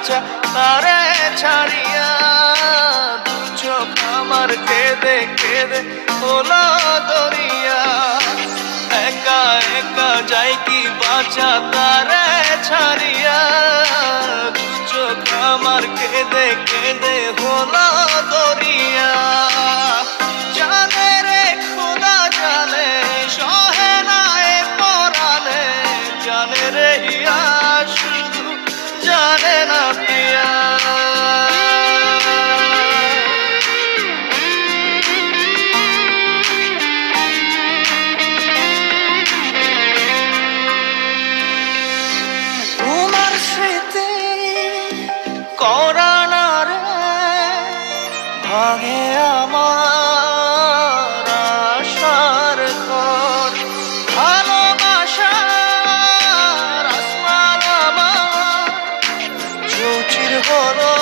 বাঁচা তারে ছাড়িয়া, দু চোখ আমার কেঁদে কেঁদে হলো দরিয়া। একা একা যাই কি বাঁচা তারে ছাড়িয়া, দু চোখ আমার কেঁদে কেঁদে হলো দরিয়া। জানে রে খোদা জানে, সহে না এ পরাণে, জানে রে হিয়া শুধু জানে না প্রিয়া। তোমার স্মৃতি করা না রে ভাঙে আমার আশার ঘর, ভালোবাসার আসমান আমার চৌচির হলো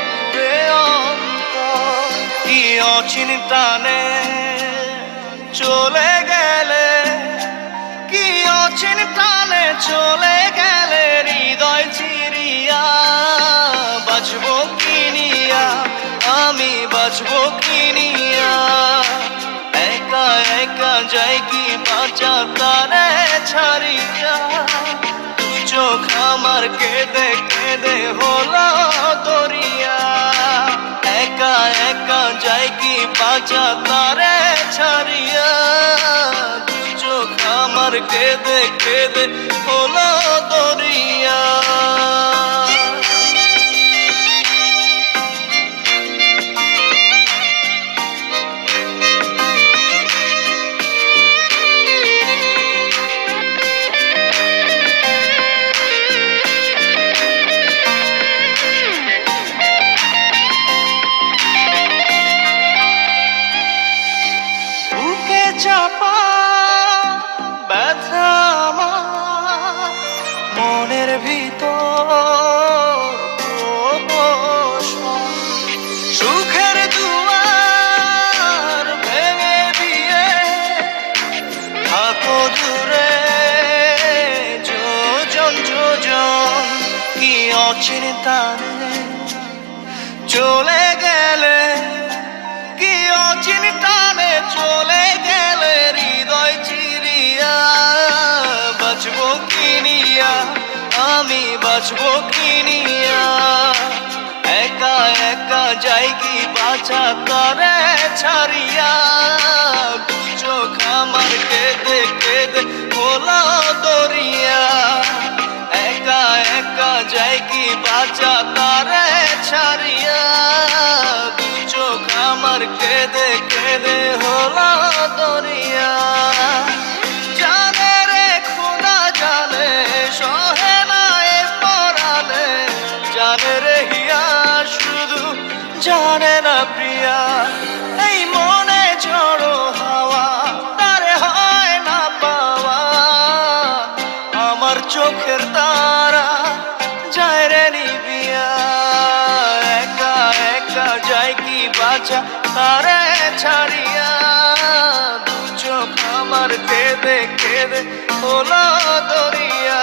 পুরে অন্তর। কি অচিন টানে চলে গেলে, কি অচিন টানে চলে গেলে হৃদয় চিরিয়া। বাঁচবো কিনিয়া আমি, বাঁচবো কিনিয়া, একা একা যাই কি বাঁচা তারে ছাড়িয়া। দু চোখ আমার কেঁদে কেঁদে হলো দরিয়া। একা একা যাই কি বাঁচা তারে ছাড়িয়া, দু চোখ আমার কেঁদে কেঁদে হলো দরিয়া। বুকে চাপা ব্যথা আমার মনের ভিতর প্রহসন। সুখের দুয়ার ভেঙে দিয়ে থাকো দূরে যোজন যোজন। কি অচিন টানে চলে গেলে, কি অচিন টানে চলে গেলে হৃদয় চিরিয়া। বাঁচবো কিনিয়া আমি, বাঁচবো কিনিয়া, একা একা যাই কি বাঁচা তারে ছাড়িয়া। দু চোখ আমার কেঁদে কেঁদে হলো দরিয়া। একা একা যাই কি বাঁচা তারে ছাড়িয়া, দু চোখ আমার কেঁদে কেঁদে হলো দরিয়া। জানে রে খোদা জানে, সহে না এ পরাণে, জানে রে হিয়া শুধু জানে না প্রিয়া। এই মনে ঝড়ো হাওয়া তারে হয় না পাওয়া, আমার চোখের তারা যায় রে নিবিয়া। একা একা যাই কি বাঁচা তারে ছাড়িয়া, দু চোখ আমার কেঁদে কেঁদে হলো দরিয়া।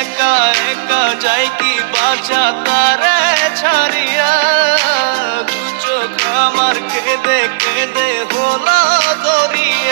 একা একা যাই কি বাঁচা তারে ছাড়িয়া, দু চোখ আমার কেঁদে কেঁদে হলো দরিয়া।